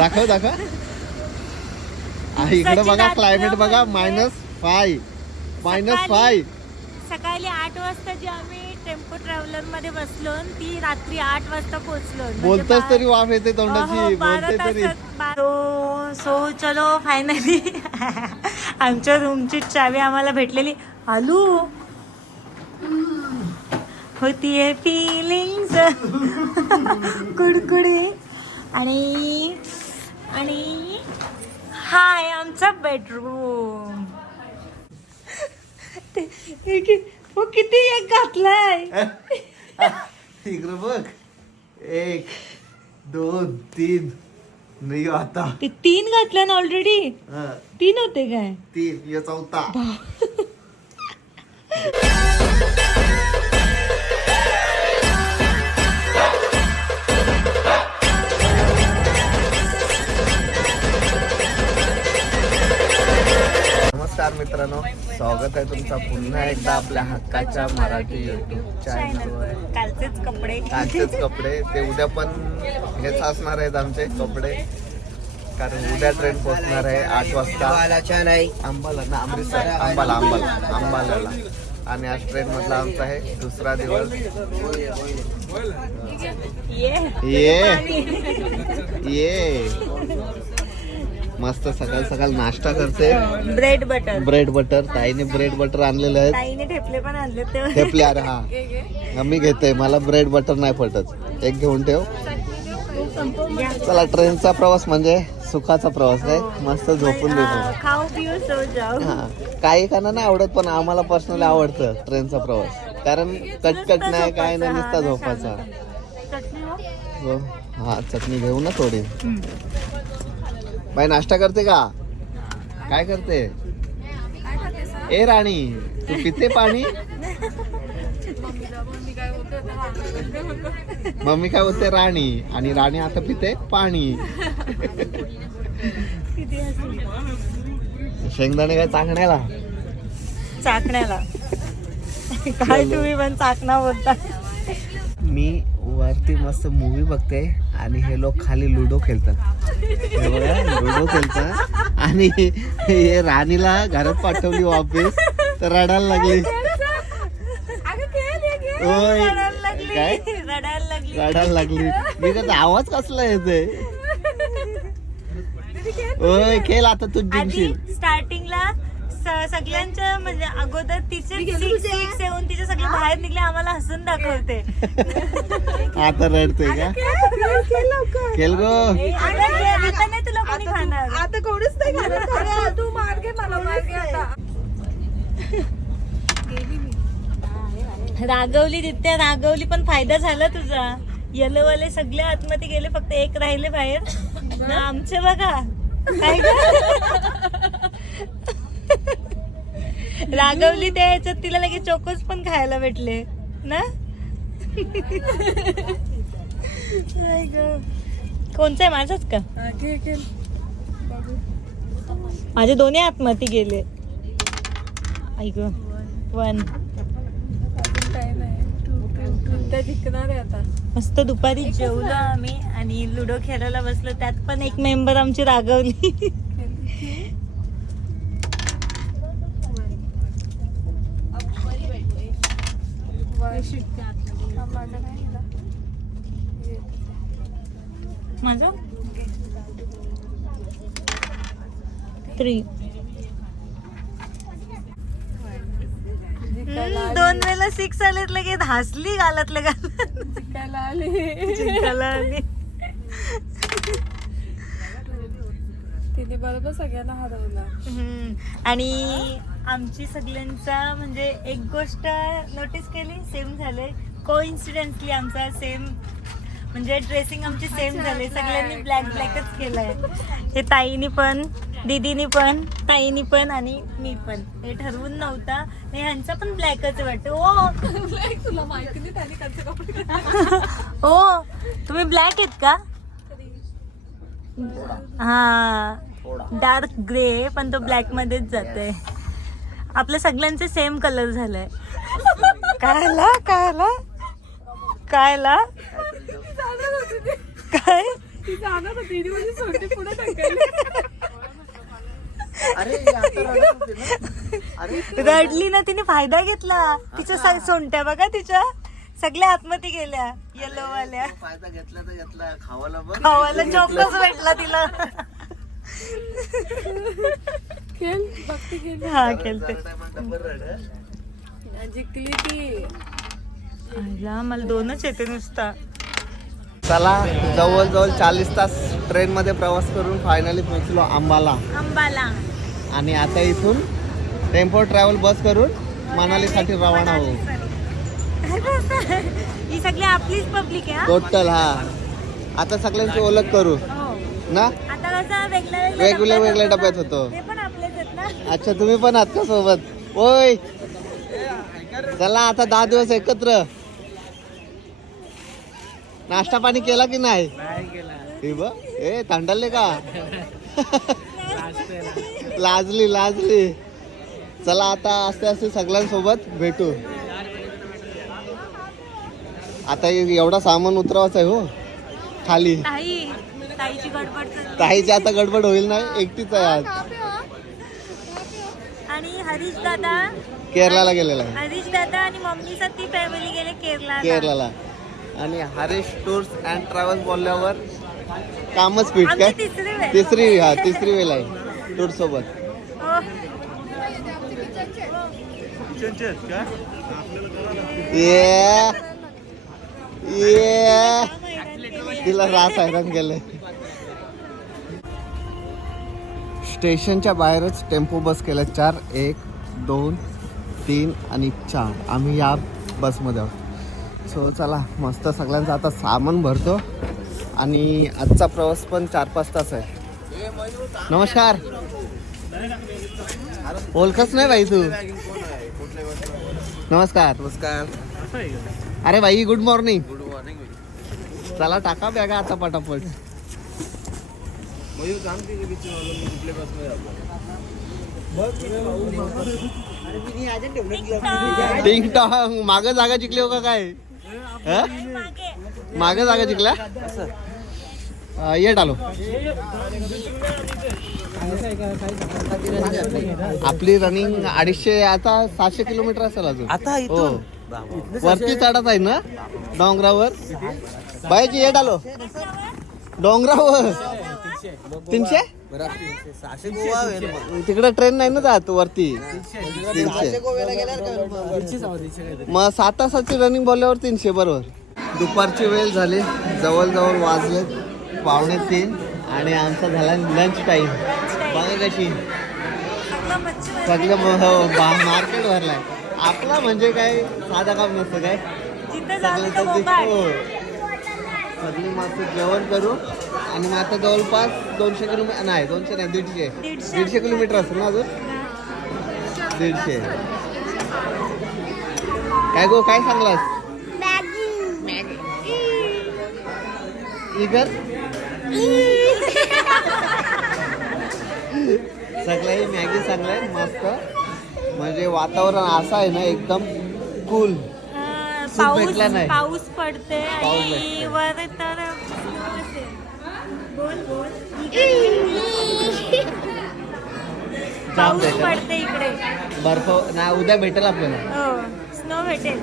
दाखव दाखव. इकडे बघा क्लायमेट बघा मायनस फाय मायनस सकाळी- फाय सकाळी आठ वाजता जी आम्ही टेम्पो ट्रॅव्हलरमध्ये बसलो ती रात्री आठ वाजता पोहोचलो. म्हणजे बोलतोच तरी वाफ येते हो, तोंडाची बारा बोलते तरी. सो सो चलो फायनली आमच्या रूमची चावी आम्हाला भेटलेली. आलू? होतीये फिलिंग्स कुडकुडी. आणि आणि हाय आमचा बेडरूम हो किती एक घातलाय. इकडे बघ. एक दोन तीन. नाही आता. ते तीन घातलं ना ऑलरेडी हा, तीन होते काय? तीन या चौथा. मित्रांनो. स्वागत आहे तुमचा पुन्हा एकदा आपल्या हक्काच्या मराठी युट्यूब चॅनलवर कालचेच कपडे. कालचेच कपडे. ते उद्या पण हेच असणार आहेत आमचे कपडे. कारण उद्या ट्रेन पोहोचणार आहे आठ वाजता. अंबाला ना अमृतसर. अंबाला अंबाला अंबाला आणि आज ट्रेन मधला आमचा आहे दुसरा दिवस. ये. ये. ये. मस्त सकाळ सकाळ नाश्ता करते. ब्रेड बटर ब्रेड बटर ताईने ब्रेड बटर आणलेले आहेत ताईने ठेपले पण आणले ते. ठेपले अरे हा. हा, मी घेते. मला ब्रेड बटर नाही पटत. एक घेऊन ठेव. चला ट्रेनचा प्रवास म्हणजे सुखाचा प्रवास आहे मस्त झोपून हा, देतो. खाऊ पिऊ सो जाऊ. हा. काही काना नाही आवडत पण आम्हाला पर्सनली आवडतं ट्रेनचा प्रवास. कारण कटकट नाही काय नाही नुसता झोपाचा हो? हो. हा? चटणी घेऊ ना थोडी. बाई नाश्ता करते का? काय करते? ए राणी तू पिते पाणी? मम्मी काय बोलते? राणी. आणि राणी आता पिते पाणी. शेंगदाणे काय चांगण्याला चाकण्याला. काय तुम्ही पण चाकणा बोलता. मी वरती मस्त मूवी बघते आणि हे लोक खाली लुडो खेळतात. हे बघा लुडो खेळतात. आणि हे राणीला घरात पाठवली वापस. तर रडायला लागली. ओय. रडायला लागली. काय? रडायला लागली. रडायला लागली. मी कसं आवाज कसला येते ओय खेळ आता तू जिंकशील. सगळ्यांच्या म्हणजे अगोदर तिचे सिक्स सिक्स येऊन तिचे सगळे बाहेर निघले आम्हाला हसून दाखवते. आता रडते का? खेळ गो. आता आता नाही तुला कोणी खाणार? आता कोणीच नाही खाणार. खरं. तू मार घे मला मार घे आता. रागवली तिथे रागवली पण फायदा झाला तुझा. येलो वाले सगळे आतमध्ये गेले फक्त एक राहिले बाहेर. आमचे बघा. काय? रागवली त्या ह्याच्यात तिला लगेच चोकोस पण खायला भेटले ना. कोणचा आहे? माझाच का? माझे दोन्ही आत्महती गेले. ऐक वन. मस्त दुपारी जेवलो आम्ही आणि लुडो खेळायला बसलो. त्यात पण एक मेंबर आमची रागवली. माझं? थ्री दोन वेळेला सिक्स आलेत लगेच हसली गालातले गालात जिंकायला आले जिंकायला आली तिने बरोबर सगळ्यांना हरवला. आणि आमची सगळ्यांचा म्हणजे एक गोष्ट नोटीस केली सेम झाले. को इन्सिडेंटली आमचा सेम म्हणजे ड्रेसिंग आमची सेम झाली. सगळ्यांनी ब्लॅक ब्लॅकच केलंय. हे ताईनी पण दीदीनी पण ताईनी पण आणि मी पण. हे ठरवून नव्हता. आणि ह्यांचा पण ब्लॅकच वाटतं. ओ! तुला माहिती नाही ओ! तुम्ही ब्लॅक आहेत का? हा. डार्क ग्रे पण तो ब्लॅक मध्येच जाते आपल्या सगळ्यांचे सेम कलर झालाय. कायला कायला? कायला? काय? रडली ना तिने फायदा घेतला. तिच्या सोंट्या बघा तिच्या. सगळ्या आतमध्ये गेल्या येलो वाल्या. फायदा घेतला तर घेतला. खावाला खावाला चोकच भेटला तिला. खेळ बघते खेळ हा खेळते. जिंकली ती. आईला मला दोनच येते नुसता. चला जवळजवळ चाळीस तास ट्रेन मध्ये प्रवास करून फायनली पोहोचलो अंबाला. अंबाला. आणि आता इथून टेम्पो ट्रॅव्हल बस करून मनालीसाठी रवाना होऊ. ही सगळी आपलीच पब्लिक आहे हा? टोटल हा. आता सगळ्यांची ओळख करू. हो ना? आता कसं वेगळ्या वेगवेगळ्या वेगळ्या डब्यात. होतो. ते. पण आपलेच आहेत ना. अच्छा तुम्ही पण आहात का सोबत. ओय. चला आता दहा दिवस एकत्र. नाश्ता पाणी केला की नाही? हे बघ ए तांडले का? लाजली लाजली. चला आता असते असते सगळ्यांसोबत भेटू. आता एवढा सामान उतरवायचा आहे हो. खाली. ताईची गडबड चालली. ताईची आता गडबड होईल नाही एकटीच आहे आज. आणि हरीश दादा. केरळाला गेलेला आहे. हरीश दादा आणि मम्मी ती फॅमिली गेले केरला केरळाला. आणि हरीश टूर्स अँड ट्रॅव्हल्स बोलल्यावर कामच पीठ काय? तिसरी हा तिसरी वेळ आहे टूर सोबत. हो. ये ये तिला रास हैराण केलंय. स्टेशनच्या बाहेरच टेम्पो बस केल्या चार एक दोन तीन आणि चार. आम्ही या बसमध्ये आहोत. सो चला मस्त सगळ्यांचं आता सामान भरतो. आणि आजचा प्रवास पण चार पाच तास आहे. नमस्कार. ओळखच नाही भाई तू. नमस्कार. नमस्कार. अरे भाई गुड मॉर्निंग गुड मॉर्निंग चला टाका बॅगा आता पटापट. टिंग टॉंग माग जागा जिंकली हो का काय हं? मागे। जागा जिंकल्या अं, ये टालो आपली रनिंग अडीचशे आता सातशे किलोमीटर असेल अजून. आता हो. वरती चढत आहे ना डोंगरावर? बायची ये टालो डोंगरावर. तीनशे? तिकडे ट्रेन नाही ना जात वरती. तीनशे. मग सात तासाची रनिंग बोलल्यावर तीनशे बरोबर. दुपारची वेळ झाली. जवळजवळ वाजले पावणे तीन आणि आमचा झाला लंच टाईम बघा कशी. सगळं हो, बा- मार्केट भरलाय. आपला म्हणजे काय? साधा काम नसतं काय? सगळं. सगळी माणसं जेवण करू. आणि मग आता जवळपास दोनशे किलोमीटर नाही दोनशे नाही दीडशे. दीडशे. किलोमीटर असेल ना अजून? दीडशे. काय गो काय सांगलास? इगर सगळ्याही मॅगी सांगलाय मस्त. म्हणजे वातावरण असं आहे ना एकदम कूल पाऊस भेटला नाही. पाऊस पडते पाऊस आणि. वर तर snow असेल. बोल बोल जाम पाऊस भेटेल. पडते इकडे बर्फ नाही उद्या भेटेल आपल्याला हो स्नो भेटेल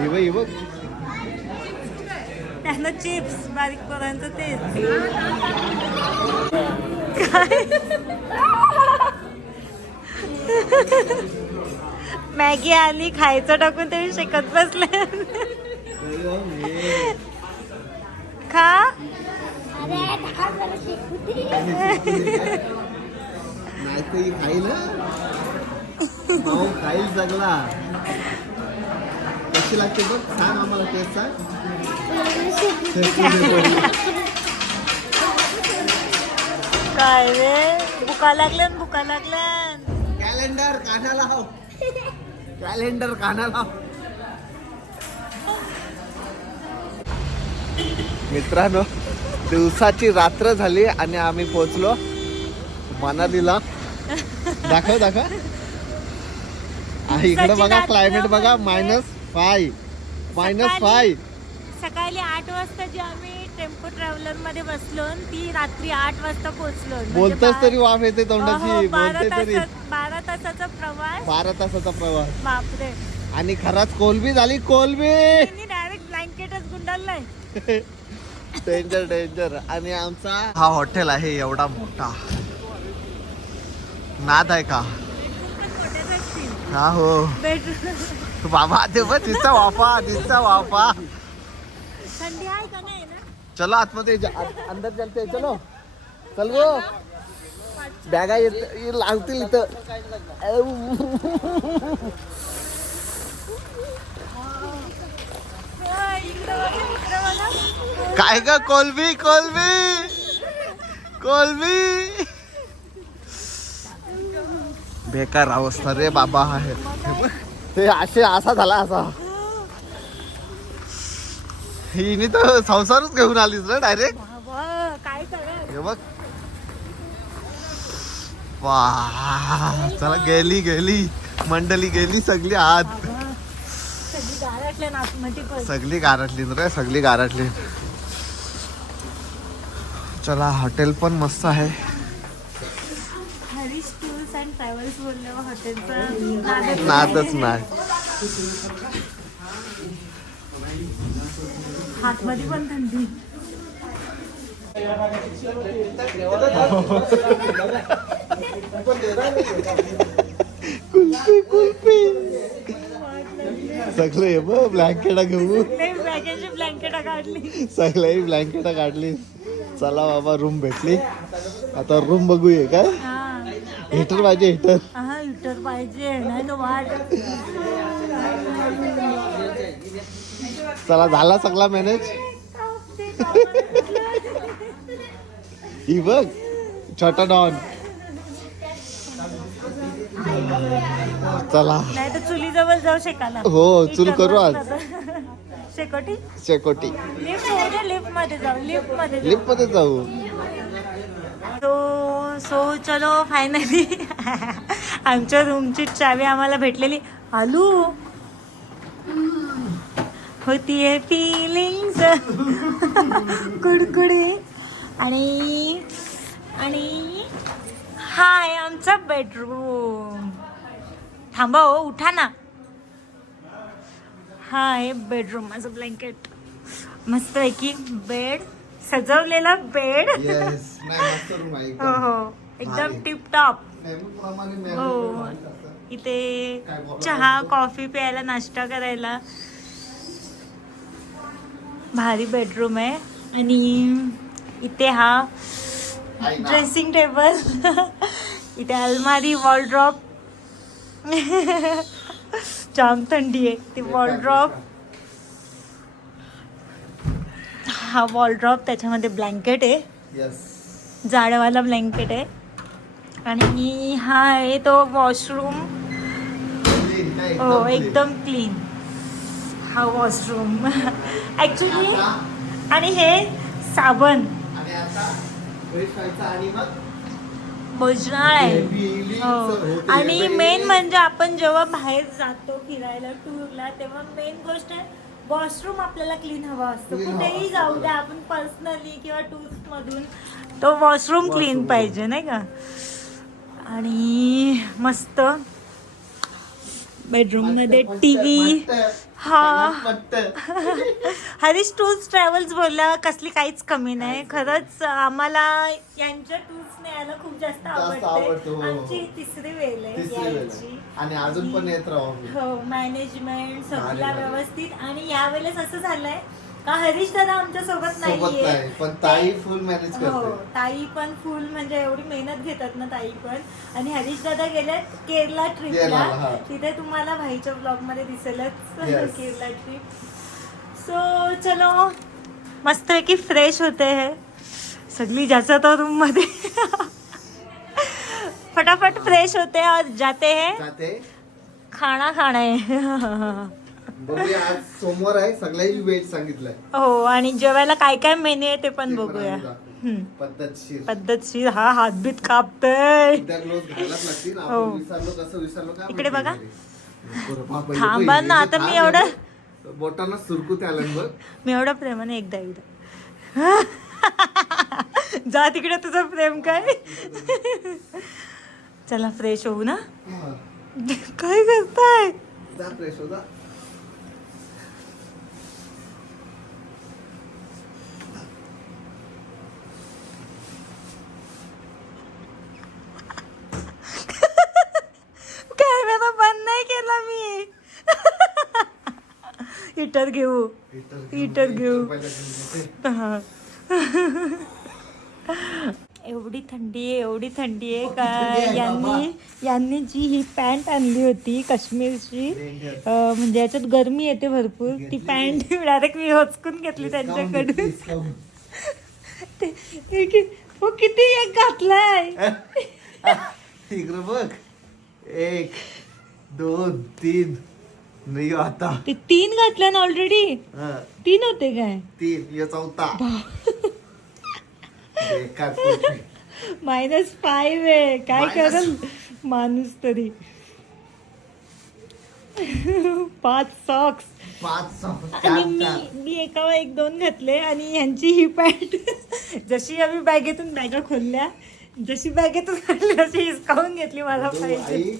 ही बघ, ही बघ त्यांना चिप्स बारीक पोरांचं तेच मॅगी आली खायचं टाकून ते शिकत बसले. खा. खाईल सगळा. कशी लागते बघ सांग आम्हाला सांग. काय रे? भुका लागल्यान भुका लागल्यान. कॅलेंडर कानाला हो कॅलेंडर कानाला. मित्रांनो दिवसाची रात्र झाली आणि आम्ही पोहोचलो मनालीला. दाखव दाखव. आ, इकडे बघा क्लायमेट बघा मायनस फाय मायनस सकाळी- फाय सकाळी आठ वाजता जी आम्ही टेम्पो ट्रॅव्हलरमध्ये बसलो ती रात्री आठ वाजता पोहोचलो. म्हणजे बोलतच तरी वाफ येते हो, तोंडाची बोलते तरी. तासात बारा तासाचा प्रवास. बारा तासाचा प्रवास. बापरे. आणि खरंच कोलबी झाली कोलबी! डायरेक्ट ब्लँकेटच गुंडाळलाय. डेंजर डेंजर आणि आमचा हा हॉटेल आहे एवढा मोठा. नाद आहे का? हा हो. बाबा ते बघ तिचा वाफा तिचा वाफा. थंडी आहे का नाही? चलो आतमध्ये जा- आत- अंदर चलते चलो. चल गो. बॅगा येत ये- लागतील इथं. हा, काय ग कोलबी कोलबी कोलबी बेकार अवस्था रे बाबा आहे ते असे असा झाला असा. हिने तर संसारच घेऊन आलीस ना डायरेक्ट काय हे बघ. वा चला गेली गेली. मंडळी गेली सगळी आत. सगळी गारटली रे सगळी गारटली चला हॉटेल पण मस्त आहे. नादच नाही. हातमध्ये पण थंडी. कुल्फी कुल्फी. सगळे बघ ब्लँकेट घेऊ ब्लँकेट काढली. सगळ्याही ब्लँकेट काढली. चला बाबा रूम भेटली. आता रूम बघूया काय? हा. हिटर पाहिजे हिटर हा हिटर पाहिजे नाही तो वाट. चला झाला सगळा मॅनेज ही बघ छोटा डॉन. चला. नाही तर चुली जवळ जाऊ शेकाला हो, चूल करू आज. शेकोटी? शेकोटी. लिफ्टमध्ये लिफ्टमध्ये जाऊ लिफ्टमध्ये जाऊ. लिफ्टमध्ये जाऊ. सो सो चलो फायनली आमच्या रूमची चावी आम्हाला भेटलेली. आलू? होतीये फिलिंग्स कुडकुडी. आणि आणि हा आहे आमचा बेडरूम थांबा हो उठा ना. हा आहे बेडरूम माझं ब्लँकेट मस्त आहे की बेड सजवलेला बेड आहे हो हो. एकदम टिप टॉप नेहमीप्रमाणे हो. इथे चहा कॉफी प्यायला नाश्ता करायला. भारी बेडरूम आहे आणि इथे हा. ड्रेसिंग टेबल इथे अलमारी वॉलड्रॉप जाम थंडी आहे. ती वॉलड्रॉप हा वॉलड्रॉप त्याच्यामध्ये ब्लँकेट आहे. जाडवाला ब्लँकेट आहे. आणि हा आहे तो वॉशरूम हो एकदम क्लीन हा वॉशरूम ॲक्च्युली आणि हे साबण. भोजनाळ आहे हो. आणि मेन म्हणजे आपण जेव्हा बाहेर जातो फिरायला टूरला तेव्हा मेन गोष्ट आहे वॉशरूम आपल्याला क्लीन हवा असतो. कुठेही. जाऊ द्या आपण पर्सनली किंवा टूर्स मधून तो वॉशरूम क्लीन. पाहिजे नाही का? आणि मस्त बेडरूममध्ये टीव्ही हा हरीश टूर्स ट्रॅव्हल्स बोलला कसली काहीच कमी नाही खरंच आम्हाला यांच्या टूर्सने यायला खूप जास्त आवडतं, आवडते हो. आमची ही तिसरी वेळ आहे वेळ यायची. आणि अजून पण येत राहू. हो मॅनेजमेंट सगळं भारी, भारी. व्यवस्थित आणि यावेळेस असं झालंय का हरीश दादा आमच्यासोबत नाहीये? नाही पण ताई फुल मॅनेज हो करते. ताई पण फुल म्हणजे एवढी मेहनत घेतात ना ताई पण. आणि हरीश दादा गेले केरला ट्रिपला हा. तिथे तुम्हाला भाईच्या ब्लॉगमध्ये दिसेलच. Yes. केरला ट्रिप सो चलो. मस्तपैकी फ्रेश होते है. सगळी ज्याचा तो रूममध्ये. फटाफट फ्रेश होते और जाते हैं. जाते. खाना खाना है बघूया आज सोमवार आहे सगळ्याची वेट सांगितलंय. हो आणि जेवायला काय काय मेन्यू आहे ते पण बघूया. हम्म. पद्धतशीर. पद्धतशीर हा हातबीत कापतय. उद्या ग्लोव्ह घालायलाच लागतील. हो. आपण विसरलो कसं विसरलो का इकडे बघा. थांबा ना, आता मी एवढं- बोटांना सुरकुत आलं बघ मी एवढ्या प्रेमाने एकदा एकदा. जा तिकडे तुझं प्रेम काय? चला फ्रेश होऊ ना. काय करताय? जा फ्रेश हो जा कॅमेरा बंद नाही केला मी हिटर घेऊ. हिटर घेऊ. हा. एवढी थंडी आहे एवढी थंडी आहे का? यांनी यांनी जी ही पॅन्ट आणली होती काश्मीरची म्हणजे याच्यात गरमी येते भरपूर. ती पॅन्ट डायरेक्ट मी होचकून घेतली त्यांच्याकडून. ते- हो किती एक घातलाय? बघ. एक दोन तीन. नाही आता. ते तीन घातल्या ना ऑलरेडी हा, तीन होते काय? तीन या चौथा. मायनस फाईव्ह आहे. काय करल? माणूस तरी. पाच सॉक्स पाच सहा आणि मी मी एकावर एक दोन घातले आणि यांची ही पॅन्ट जशी आम्ही बॅगेतून बॅगा खोलल्या जशी बॅगेतून काढली तशी हिसकावून घेतली मला पाहिजे.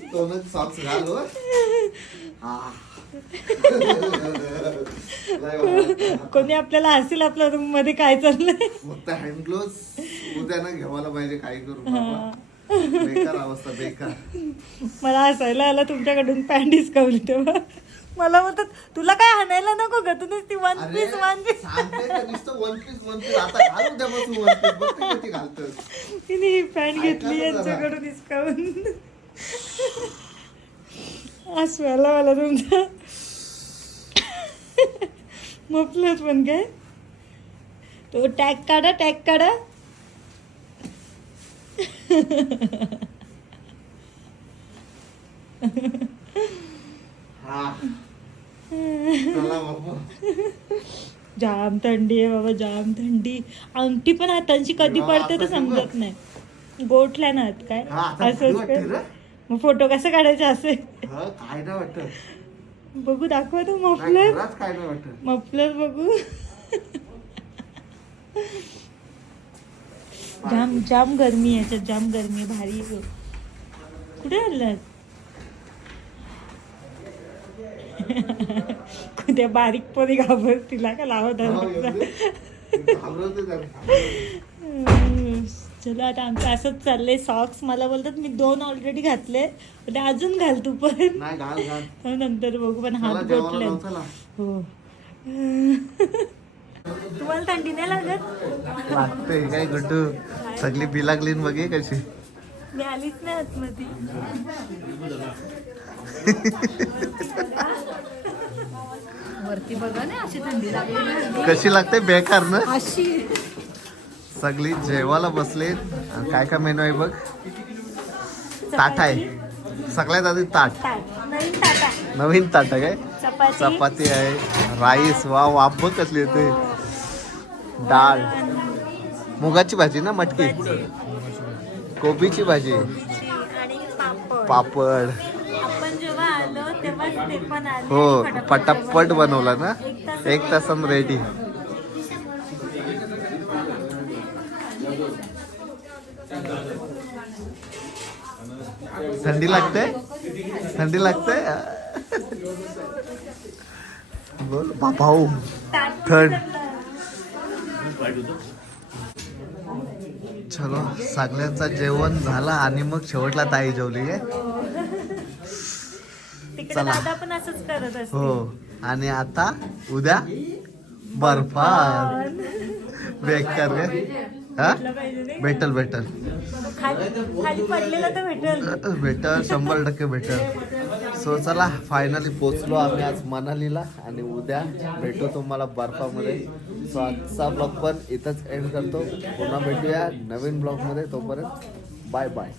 सॉक्स घाल हो. कोणी आपल्याला हसेल आपल्या रूममध्ये काय चाललंय? फक्त हँड ग्लोव्ह उद्या ना घ्यावायला पाहिजे काही करू बाबा. बेकार अवस्था बेकार. मला हसायला आला तुमच्याकडून पॅन्ट हिसकावली तेव्हा. मला बोलतात तुला काय हाणायला नको ग? तू नुसती वन अरे पीस वन पीस सांगते तर नुसतं वन पीस वन पीस आता घाल उद्या बसून वन पीस बघ तू किती घालतोस. तिने ही पॅन्ट ऐका घेतली ना जरा. यांच्याकडून हिसकावून असू आला मला तुमचा. मफलत पण काय? तो टॅग काढा टॅग काढा. हा. जाम थंडी आहे बाबा जाम थंडी. अंगठी पण हातांची कधी पडते तर समजत नाही. गोठल्या ना हात काय? हा, असं. मग फोटो कसं काढायचे असे? काय नाही वाटत. बघू दाखवा तो मफलर. खरंच काय नाही वाटत. मफलर बघू. जाम जाम गरमी आहे याच्यात जाम गरमी भारी आहे. कुठे आलात त्या बारीक पोरी घाबर तिला का लावत हा, चलो आता आमचं असंच चाललंय सॉक्स मला बोलतात मी दोन ऑलरेडी घातले. ते अजून घाल तू पण. नाही घाल घाल. मग नंतर बघू पण हात गोठले चला. हो. तुम्हाला थंडी नाही लागत? लागते काय गुड्डू सगळी बिलागली न बघे कशी. मी आलीच नाही आतमध्ये. वरती बघा ना अशी थंडी लागली कशी लागते? बेकार ना. अशी. सगळी जेवायला बसले. आणि काय काय मेनू आहे बघ? ताट आहे. सगळ्यात आधी ताट. नवीन ताट काय? चपाती. आहे. राईस. वा बघ कसली येते. डाळ. मुगाची भाजी ना मटकी? कोबीची भाजी. पापड. हो पटापट बनवला ना? एक तास एक तासात रेडी थंडी लागते? थंडी लागते? बोल ताट थंड. चलो सगळ्यांचं जेवण झालं आणि मग शेवटला ताई जेवली आहे चला. हो आणि आता उद्या बर्फात. बेकार हा? भेटलं भेटेल भेटल. शंभर टक्के भेटल. सो चला फायनली पोचलो आम्ही आज मनालीला आणि उद्या भेटू तुम्हाला बर्फामध्ये. सो आजचा ब्लॉग पण इथंच एंड करतो. पुन्हा भेटूया नवीन ब्लॉगमध्ये तोपर्यंत बाय बाय